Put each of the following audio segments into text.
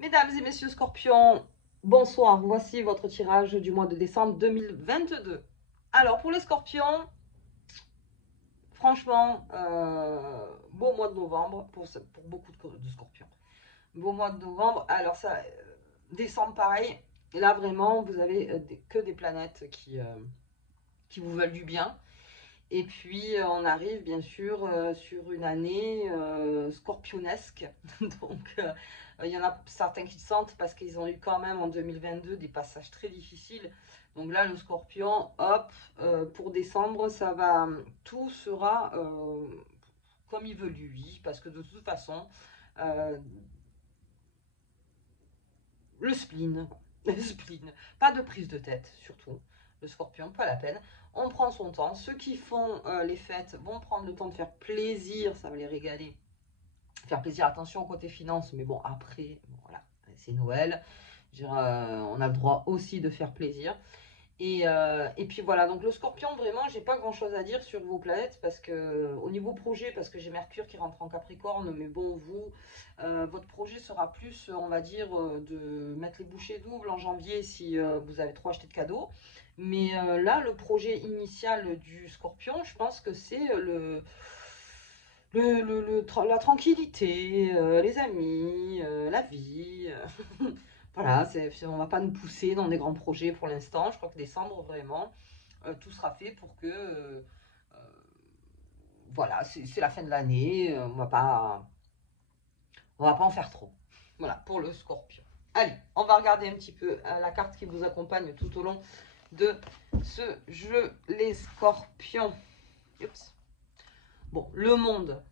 Mesdames et messieurs Scorpions, bonsoir. Voici votre tirage du mois de décembre 2022. Alors, pour les Scorpions, franchement, beau mois de novembre pour beaucoup de Scorpions. Beau mois de novembre. Alors, ça, décembre, pareil. Et là, vraiment, vous avez que des planètes qui vous veulent du bien. Et puis, on arrive bien sûr sur une année scorpionesque. Donc, il y en a certains qui le sentent parce qu'ils ont eu quand même en 2022 des passages très difficiles. Donc là, le scorpion, hop, pour décembre, ça va, tout sera comme il veut lui. Parce que de toute façon, euh, le spleen, le spleen, pas de prise de tête surtout. Le scorpion, pas la peine. On prend son temps. Ceux qui font les fêtes vont prendre le temps de faire plaisir, ça va les régaler. Faire plaisir, attention au côté finance, mais bon, après, bon, voilà, c'est Noël. Je veux dire, on a le droit aussi de faire plaisir. Et puis voilà, donc le scorpion, vraiment, j'ai pas grand chose à dire sur vos planètes parce que, au niveau projet, parce que j'ai Mercure qui rentre en Capricorne, mais bon, vous, votre projet sera plus, on va dire, de mettre les bouchées doubles en janvier si vous avez trop acheté de cadeaux. Mais là, le projet initial du scorpion, je pense que c'est la tranquillité, les amis, la vie. Voilà, on ne va pas nous pousser dans des grands projets pour l'instant. Je crois que décembre, vraiment, tout sera fait pour que. Voilà, c'est la fin de l'année. On va pas en faire trop. Voilà, pour le scorpion. Allez, on va regarder un petit peu la carte qui vous accompagne tout au long de ce jeu, les scorpions. Oups. Bon, le monde.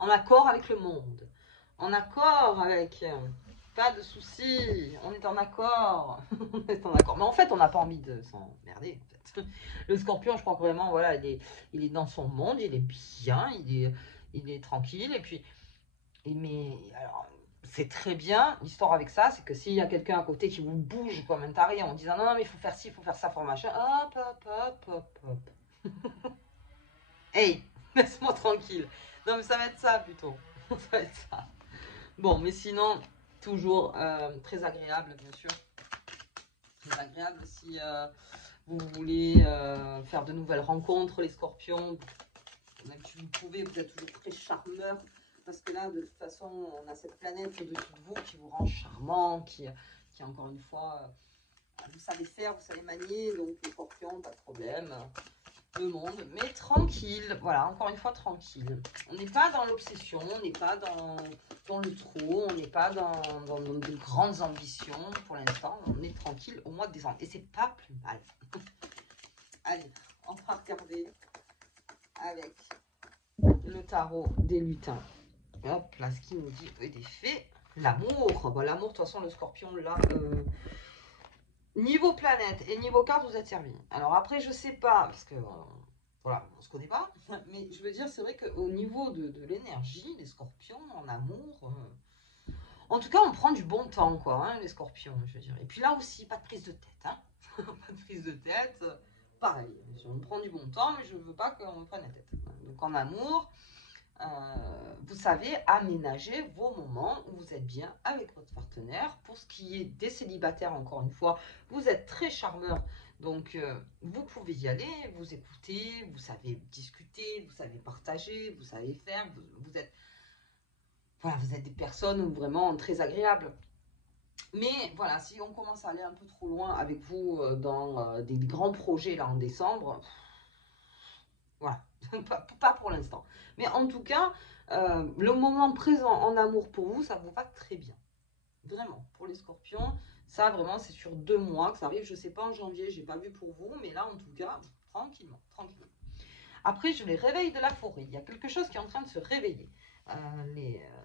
En accord avec le monde. En accord avec. Pas de soucis, on est en accord. On est en accord. Mais en fait, on n'a pas envie de s'emmerder. En fait. Le scorpion, je crois que vraiment, voilà, il est dans son monde, il est bien, il est tranquille. Et puis, mais alors, c'est très bien. L'histoire avec ça, c'est que s'il y a quelqu'un à côté qui vous bouge comme un taré en disant non, non, mais il faut faire ci, il faut faire ça, il faut machin, hop, hop, hop, hop, hop. Hey, laisse-moi tranquille. Non, mais ça va être ça plutôt. Ça va être ça. Bon, mais sinon, toujours très agréable, bien sûr. Très agréable si vous voulez faire de nouvelles rencontres, les scorpions. Même si vous pouvez, vous êtes toujours très charmeur. Parce que là, de toute façon, on a cette planète au-dessus de vous qui vous rend charmant, qui encore une fois, vous savez faire, vous savez manier. Donc, les scorpions, pas de problème. Le monde, mais tranquille, voilà, encore une fois tranquille. On n'est pas dans l'obsession, on n'est pas dans le trop, on n'est pas dans de grandes ambitions pour l'instant, on est tranquille au mois de décembre. Et c'est pas plus mal. Allez, on va regarder avec le tarot des lutins. Hop, là, ce qui nous dit des faits. L'amour, bon, l'amour, de toute façon, le scorpion, là, niveau planète et niveau carte, vous êtes servi. Alors après, je sais pas, parce que voilà, on se connaît pas, mais je veux dire, c'est vrai qu'au niveau de l'énergie, les scorpions, en amour, en tout cas, on prend du bon temps, quoi, hein, les scorpions, je veux dire. Et puis là aussi, pas de prise de tête, hein. Pas de prise de tête, pareil, on prend du bon temps, mais je veux pas qu'on me prenne la tête. Donc en amour, vous savez aménager vos moments où vous êtes bien avec votre partenaire. Pour ce qui est des célibataires, encore une fois, vous êtes très charmeur. Donc, vous pouvez y aller, vous écouter, vous savez discuter, vous savez partager, vous savez faire. Vous êtes des personnes vraiment très agréables. Mais voilà, si on commence à aller un peu trop loin avec vous dans des grands projets là en décembre, voilà, pas pour l'instant. Mais en tout cas, le moment présent en amour pour vous, ça vous va très bien. Vraiment, pour les scorpions, ça vraiment, c'est sur 2 mois que ça arrive. Je sais pas en janvier, j'ai pas vu pour vous, mais là, en tout cas, tranquillement, tranquillement. Après, je les réveille de la forêt. Il y a quelque chose qui est en train de se réveiller.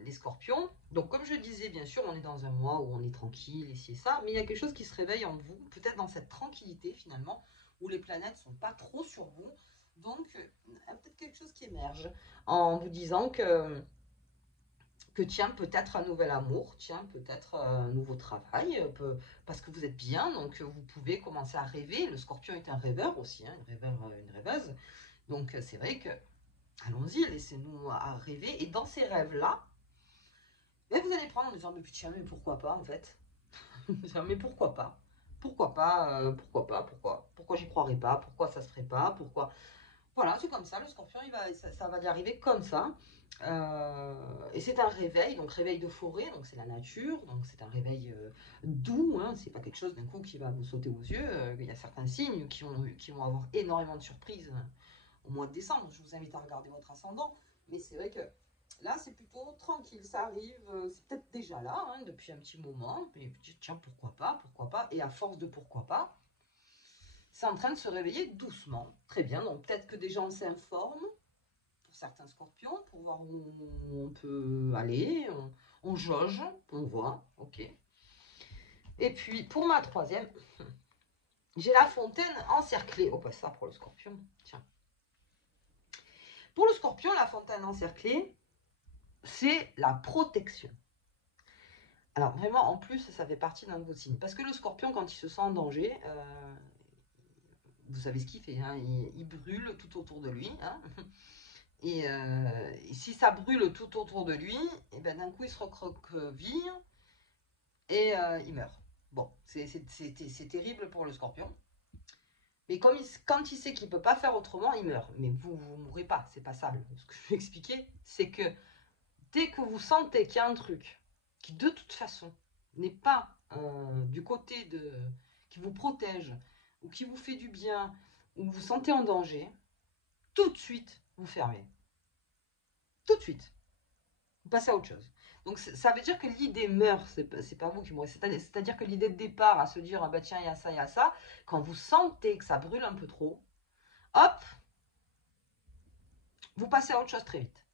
Les scorpions. Donc, comme je disais, bien sûr, on est dans un mois où on est tranquille, et c'est ça, mais il y a quelque chose qui se réveille en vous, peut-être dans cette tranquillité finalement, où les planètes sont pas trop sur vous. Donc, peut-être quelque chose qui émerge en vous disant que tiens, peut-être un nouvel amour, tiens, peut-être un nouveau travail, parce que vous êtes bien, donc vous pouvez commencer à rêver. Le scorpion est un rêveur aussi, hein, une rêveuse. Donc, c'est vrai que allons-y, laissez-nous à rêver. Et dans ces rêves-là, Et vous allez prendre en disant, mais putain, mais pourquoi pas en fait? Mais pourquoi pas? Pourquoi pas? Pourquoi pas? Pourquoi j'y croirais pas? Pourquoi ça se ferait pas? Pourquoi? Voilà, c'est comme ça, le scorpion, ça va y arriver comme ça. Et c'est un réveil, donc réveil de forêt, donc c'est la nature, donc c'est un réveil doux, hein, c'est pas quelque chose d'un coup qui va vous sauter aux yeux. Il y a certains signes qui vont avoir énormément de surprises au mois de décembre. Je vous invite à regarder votre ascendant, mais c'est vrai que là, c'est plutôt tranquille, ça arrive, c'est peut-être déjà là, hein, depuis un petit moment, mais tiens, pourquoi pas, et à force de pourquoi pas, c'est en train de se réveiller doucement. Très bien, donc peut-être que des gens s'informent pour certains scorpions, pour voir où on peut aller, on jauge, on voit, ok. Et puis pour ma troisième, j'ai la fontaine encerclée. Oh, bah ça pour le scorpion, tiens. Pour le scorpion, la fontaine encerclée, c'est la protection. Alors vraiment, en plus, ça fait partie d'un de vos signes. Parce que le scorpion, quand il se sent en danger, vous savez ce qu'il fait, hein, il brûle tout autour de lui. Hein. Et si ça brûle tout autour de lui, et ben d'un coup il se recroqueville et il meurt. Bon, c'est terrible pour le scorpion. Mais quand il sait qu'il ne peut pas faire autrement, il meurt. Mais vous ne mourrez pas, c'est pas ça. Ce que je vais expliquer, c'est que dès que vous sentez qu'il y a un truc qui de toute façon n'est pas du côté qui vous protège, ou qui vous fait du bien, ou vous sentez en danger, tout de suite vous fermez. Tout de suite. Vous passez à autre chose. Donc ça veut dire que l'idée meurt, c'est pas vous qui mourrez. C'est-à-dire que l'idée de départ à se dire, ah bah tiens, il y a ça, quand vous sentez que ça brûle un peu trop, hop, vous passez à autre chose très vite.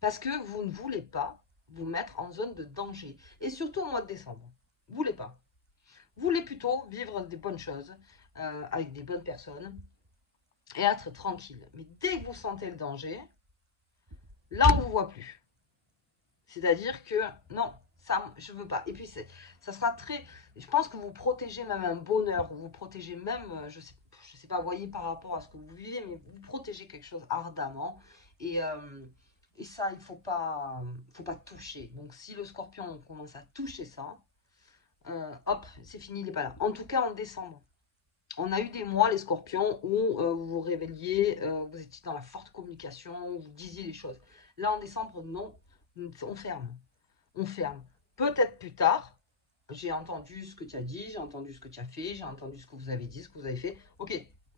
Parce que vous ne voulez pas vous mettre en zone de danger. Et surtout au mois de décembre. Vous voulez pas. Vous voulez plutôt vivre des bonnes choses, avec des bonnes personnes, et être tranquille. Mais dès que vous sentez le danger, là on ne vous voit plus. C'est-à-dire que non, ça, je veux pas. Et puis, ça sera très... Je pense que vous protégez même un bonheur, vous protégez même, je sais pas, voyez par rapport à ce que vous vivez, mais vous protégez quelque chose ardemment. Et ça, il faut pas toucher. Donc, si le scorpion commence à toucher ça, hop, c'est fini, il n'est pas là. En tout cas, en décembre. On a eu des mois, les scorpions, où vous vous réveilliez, vous étiez dans la forte communication, vous disiez les choses. Là, en décembre, non, on ferme. On ferme. Peut-être plus tard, j'ai entendu ce que tu as dit, j'ai entendu ce que tu as fait, j'ai entendu ce que vous avez dit, ce que vous avez fait. Ok,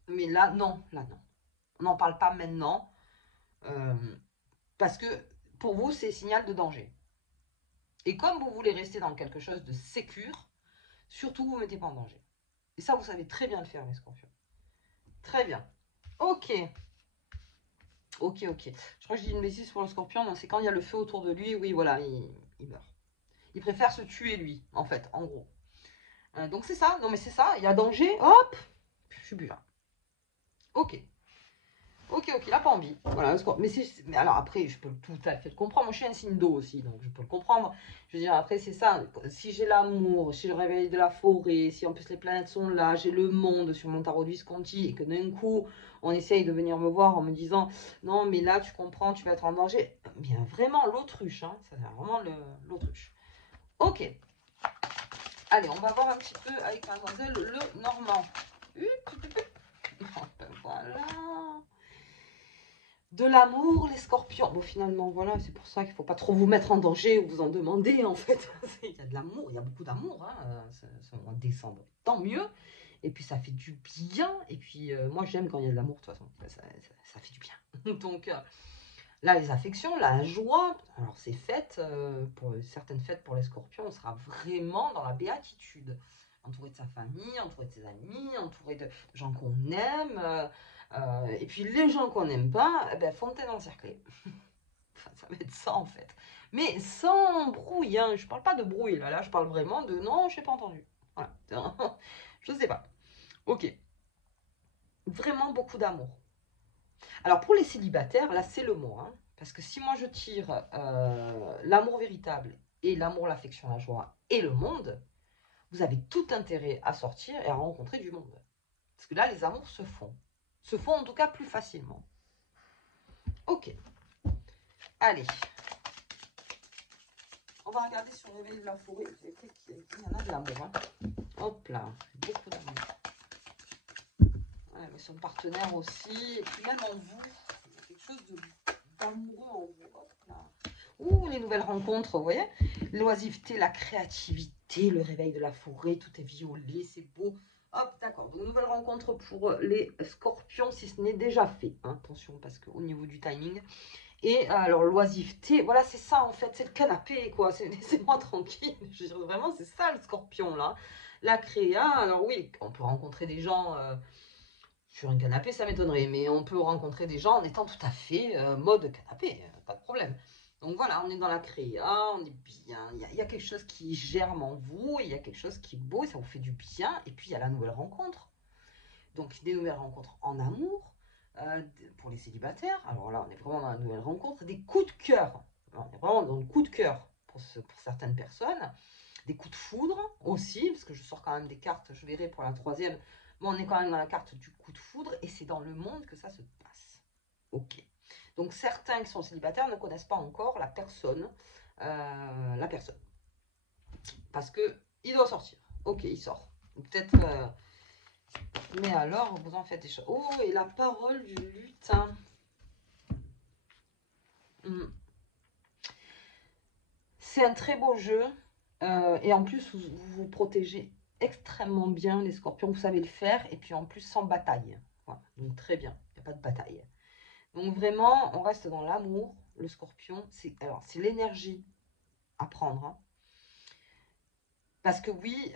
mais là, non, là, non. On n'en parle pas maintenant, parce que pour vous, c'est signal de danger. Et comme vous voulez rester dans quelque chose de sécure, surtout, vous ne mettez pas en danger. Et ça, vous savez très bien le faire, les scorpions. Très bien. Ok. Ok. Je crois que je dis une bêtise pour le scorpion. C'est quand il y a le feu autour de lui. Oui, voilà, il meurt. Il préfère se tuer lui, en fait, en gros. Donc c'est ça. Non, mais c'est ça. Il y a danger. Hop. Je suis plus là. Ok. Ok, il n'a pas envie. Voilà, mais alors après, je peux tout à fait le comprendre. Moi, je suis un signe d'eau aussi, donc je peux le comprendre. Je veux dire, après, c'est ça. Si j'ai l'amour, si le réveil de la forêt, si en plus les planètes sont là, j'ai le monde sur mon tarot de Visconti, et que d'un coup, on essaye de venir me voir en me disant, non, mais là, tu comprends, tu vas être en danger. Bien, vraiment l'autruche, hein. Ça, c'est vraiment l'autruche. Ok. Allez, on va voir un petit peu avec mademoiselle le Normand. Voilà. De l'amour, les scorpions. Bon, finalement, voilà, c'est pour ça qu'il ne faut pas trop vous mettre en danger ou vous en demander, en fait. Il y a de l'amour, il y a beaucoup d'amour, hein, c'est au mois de décembre. Tant mieux. Et puis, ça fait du bien. Et puis, moi, j'aime quand il y a de l'amour, de toute façon. Ça fait du bien. Donc, là, les affections, la joie, alors ces fêtes, pour certaines fêtes pour les scorpions, on sera vraiment dans la béatitude. Entouré de sa famille, entouré de ses amis, entouré de gens qu'on aime. Et puis les gens qu'on n'aime pas, ben, fontaine encerclée. Enfin, ça va être ça en fait. Mais sans brouille, hein. Je parle pas de brouille là, je parle vraiment de non, je n'ai pas entendu. Voilà. Je sais pas. Ok. Vraiment beaucoup d'amour. Alors pour les célibataires, là c'est le mot. Hein, parce que si moi je tire l'amour véritable et l'amour, l'affection, la joie et le monde, vous avez tout intérêt à sortir et à rencontrer du monde. Parce que là les amours se font. Se font en tout cas plus facilement. Ok. Allez. On va regarder sur le réveil de la forêt. Il y en a de l'amour. Hein. Hop là, beaucoup d'amour. Ouais, mais son partenaire aussi. Et puis même en vous, il y a quelque chose d'amoureux en vous. Hop là. Ouh, les nouvelles rencontres, vous voyez. L'oisiveté, la créativité, le réveil de la forêt, tout est violet, c'est beau. Hop, d'accord. Donc, nouvelle rencontre pour les scorpions, si ce n'est déjà fait. Hein, attention, parce qu'au niveau du timing. Et alors, l'oisiveté, voilà, c'est ça en fait, c'est le canapé, quoi. Laissez-moi tranquille. Je veux dire, vraiment, c'est ça le scorpion, là. La créa, alors oui, on peut rencontrer des gens sur un canapé, ça m'étonnerait, mais on peut rencontrer des gens en étant tout à fait mode canapé, pas de problème. Donc voilà, on est dans la créa, on est bien, il y a quelque chose qui germe en vous, il y a quelque chose qui est beau, et ça vous fait du bien, et puis il y a la nouvelle rencontre. Donc des nouvelles rencontres en amour, pour les célibataires, alors là on est vraiment dans la nouvelle rencontre, des coups de cœur, on est vraiment dans le coup de cœur pour certaines personnes, des coups de foudre aussi, parce que je sors quand même des cartes, je verrai pour la troisième, mais on est quand même dans la carte du coup de foudre, et c'est dans le monde que ça se passe. Ok. Donc certains qui sont célibataires ne connaissent pas encore la personne. Parce que il doit sortir. Ok, il sort. Peut-être... mais alors, vous en faites des choses. Oh, et la parole du lutin. C'est un très beau jeu. Et en plus, vous vous protégez extrêmement bien, les scorpions. Vous savez le faire. Et puis en plus, sans bataille. Voilà. Donc très bien. Il n'y a pas de bataille. Donc vraiment, on reste dans l'amour. Le scorpion, c'est l'énergie à prendre. Hein. Parce que oui,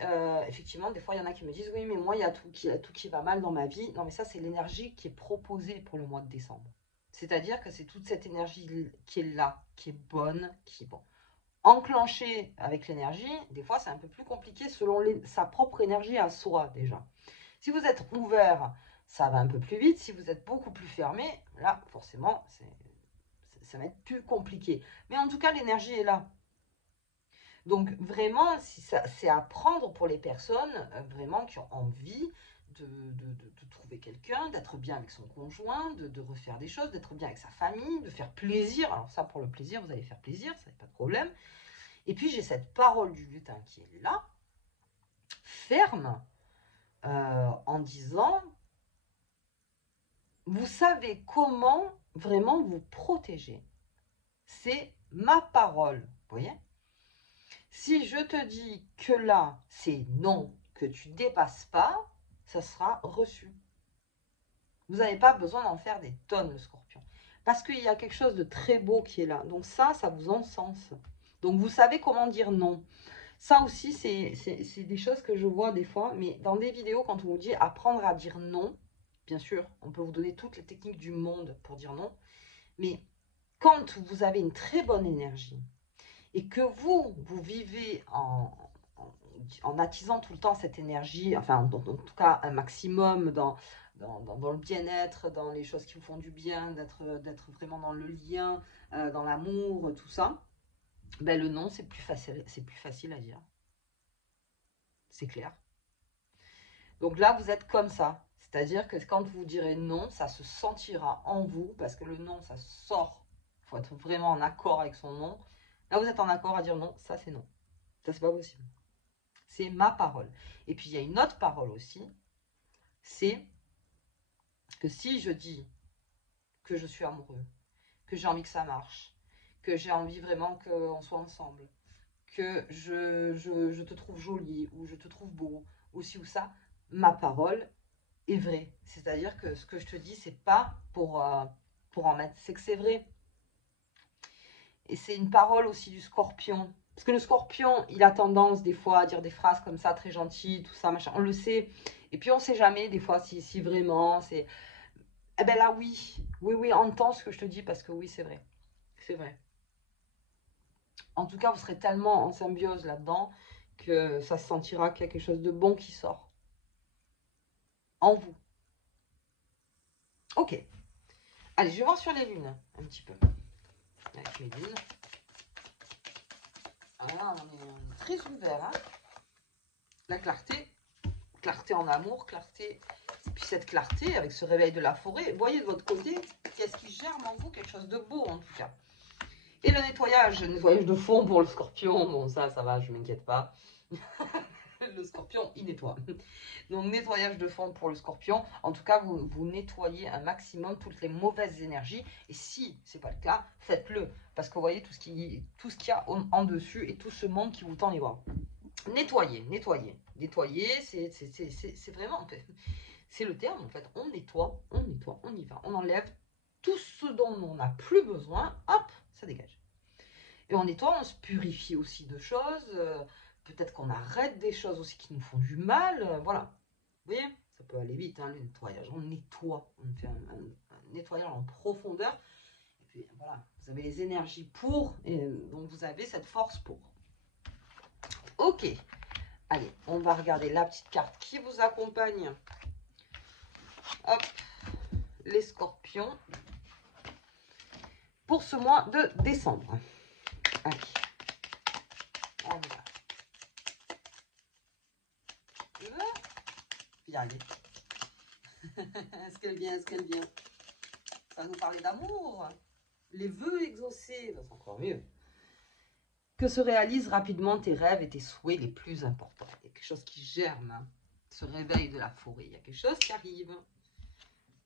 effectivement, des fois, il y en a qui me disent « Oui, mais moi, il y a tout qui va mal dans ma vie. » Non, mais ça, c'est l'énergie qui est proposée pour le mois de décembre. C'est-à-dire que c'est toute cette énergie qui est là, qui est bonne, qui est bon. Enclencher avec l'énergie, des fois, c'est un peu plus compliqué selon sa propre énergie à soi, déjà. Si vous êtes ouvert, ça va un peu plus vite. Si vous êtes beaucoup plus fermé, là, forcément, ça va être plus compliqué. Mais en tout cas, l'énergie est là. Donc vraiment, c'est à prendre pour les personnes vraiment qui ont envie de trouver quelqu'un, d'être bien avec son conjoint, de refaire des choses, d'être bien avec sa famille, de faire plaisir. Alors ça, pour le plaisir, vous allez faire plaisir, ça n'est pas de problème. Et puis j'ai cette parole du lutin qui est là, ferme, en disant, vous savez comment vraiment vous protéger. C'est ma parole, vous voyez ? Si je te dis que là, c'est non, que tu ne dépasses pas, ça sera reçu. Vous n'avez pas besoin d'en faire des tonnes, le scorpion. Parce qu'il y a quelque chose de très beau qui est là. Donc ça vous encense. Donc vous savez comment dire non. Ça aussi, c'est des choses que je vois des fois. Mais dans des vidéos, quand on vous dit apprendre à dire non, bien sûr, on peut vous donner toutes les techniques du monde pour dire non. Mais quand vous avez une très bonne énergie, et que vous vivez en attisant tout le temps cette énergie, enfin en tout cas un maximum dans le bien-être, dans les choses qui vous font du bien, d'être vraiment dans le lien, dans l'amour, tout ça, ben le non, c'est plus facile à dire. C'est clair. Donc là, vous êtes comme ça. C'est-à-dire que quand vous direz non, ça se sentira en vous, parce que le non, ça sort. Il faut être vraiment en accord avec son non. Là, vous êtes en accord à dire non, ça c'est non. Ça, c'est pas possible. C'est ma parole. Et puis, il y a une autre parole aussi. C'est que si je dis que je suis amoureux, que j'ai envie que ça marche, que j'ai envie vraiment qu'on soit ensemble, que je te trouve jolie, ou je te trouve beau, ou ci ou ça, ma parole est vraie. C'est-à-dire que ce que je te dis, c'est pas pour en mettre, c'est que c'est vrai. Et c'est une parole aussi du scorpion. Parce que le scorpion, il a tendance des fois à dire des phrases comme ça, très gentilles, tout ça, machin. On le sait. Et puis on sait jamais des fois si vraiment c'est... Eh ben là, oui. Oui, entends ce que je te dis parce que oui, c'est vrai. C'est vrai. En tout cas, vous serez tellement en symbiose là-dedans que ça se sentira qu'il y a quelque chose de bon qui sort. En vous. Ok. Allez, je vais voir sur les lunes un petit peu. Avec mes lunes. Voilà, on est très ouvert. Hein, la clarté en amour, clarté, et puis cette clarté avec ce réveil de la forêt. Voyez de votre côté, qu'est-ce qui germe en vous, quelque chose de beau en tout cas. Et le nettoyage de fond pour le scorpion, bon ça va, je m'inquiète pas. Le scorpion, il nettoie. Donc nettoyage de fond pour le scorpion. En tout cas, vous nettoyez un maximum toutes les mauvaises énergies. Et si c'est pas le cas, faites-le. Parce que vous voyez tout ce qu'il y a en dessus et tout ce monde qui vous tend les bras. Nettoyer, c'est vraiment, c'est le terme en fait. On nettoie, on y va. On enlève tout ce dont on n'a plus besoin. Hop, ça dégage. Et on nettoie, on se purifie aussi de choses. Peut-être qu'on arrête des choses aussi qui nous font du mal. Voilà. Vous voyez, ça peut aller vite, hein, le nettoyage. On nettoie, on fait un nettoyage en profondeur. Et puis voilà, vous avez les énergies pour, et donc vous avez cette force pour. Ok, allez, on va regarder la petite carte qui vous accompagne. Hop, les scorpions. Pour ce mois de décembre. Allez, on va y arriver. Est-ce qu'elle vient, ça va nous parler d'amour. Les vœux exaucés, c'est encore mieux. Que se réalisent rapidement tes rêves et tes souhaits les plus importants. Il y a quelque chose qui germe, hein. Ce réveil de la forêt. Il y a quelque chose qui arrive.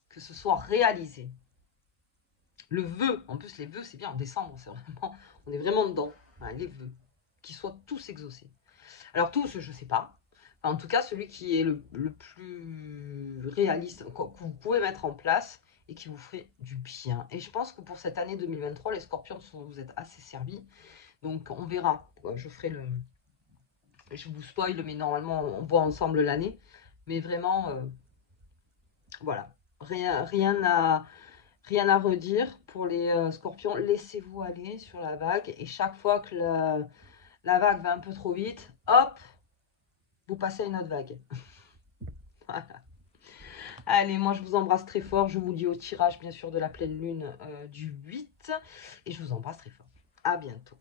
Que ce soit réalisé. Le vœu, en plus les vœux, c'est bien en décembre, c'est vraiment, on est vraiment dedans. Hein, les vœux, qu'ils soient tous exaucés. Alors tous, je ne sais pas. En tout cas, celui qui est le plus réaliste, que vous pouvez mettre en place et qui vous ferait du bien. Et je pense que pour cette année 2023, les scorpions, vous êtes assez servis. Donc on verra. Je ferai le... Je vous spoil, mais normalement, on voit ensemble l'année. Mais vraiment, voilà. Rien à redire pour les scorpions. Laissez-vous aller sur la vague. Et chaque fois que la vague va un peu trop vite, hop, vous passez à une autre vague. Voilà. Allez, moi je vous embrasse très fort. Je vous dis au tirage bien sûr de la pleine lune du 8. Et je vous embrasse très fort. À bientôt.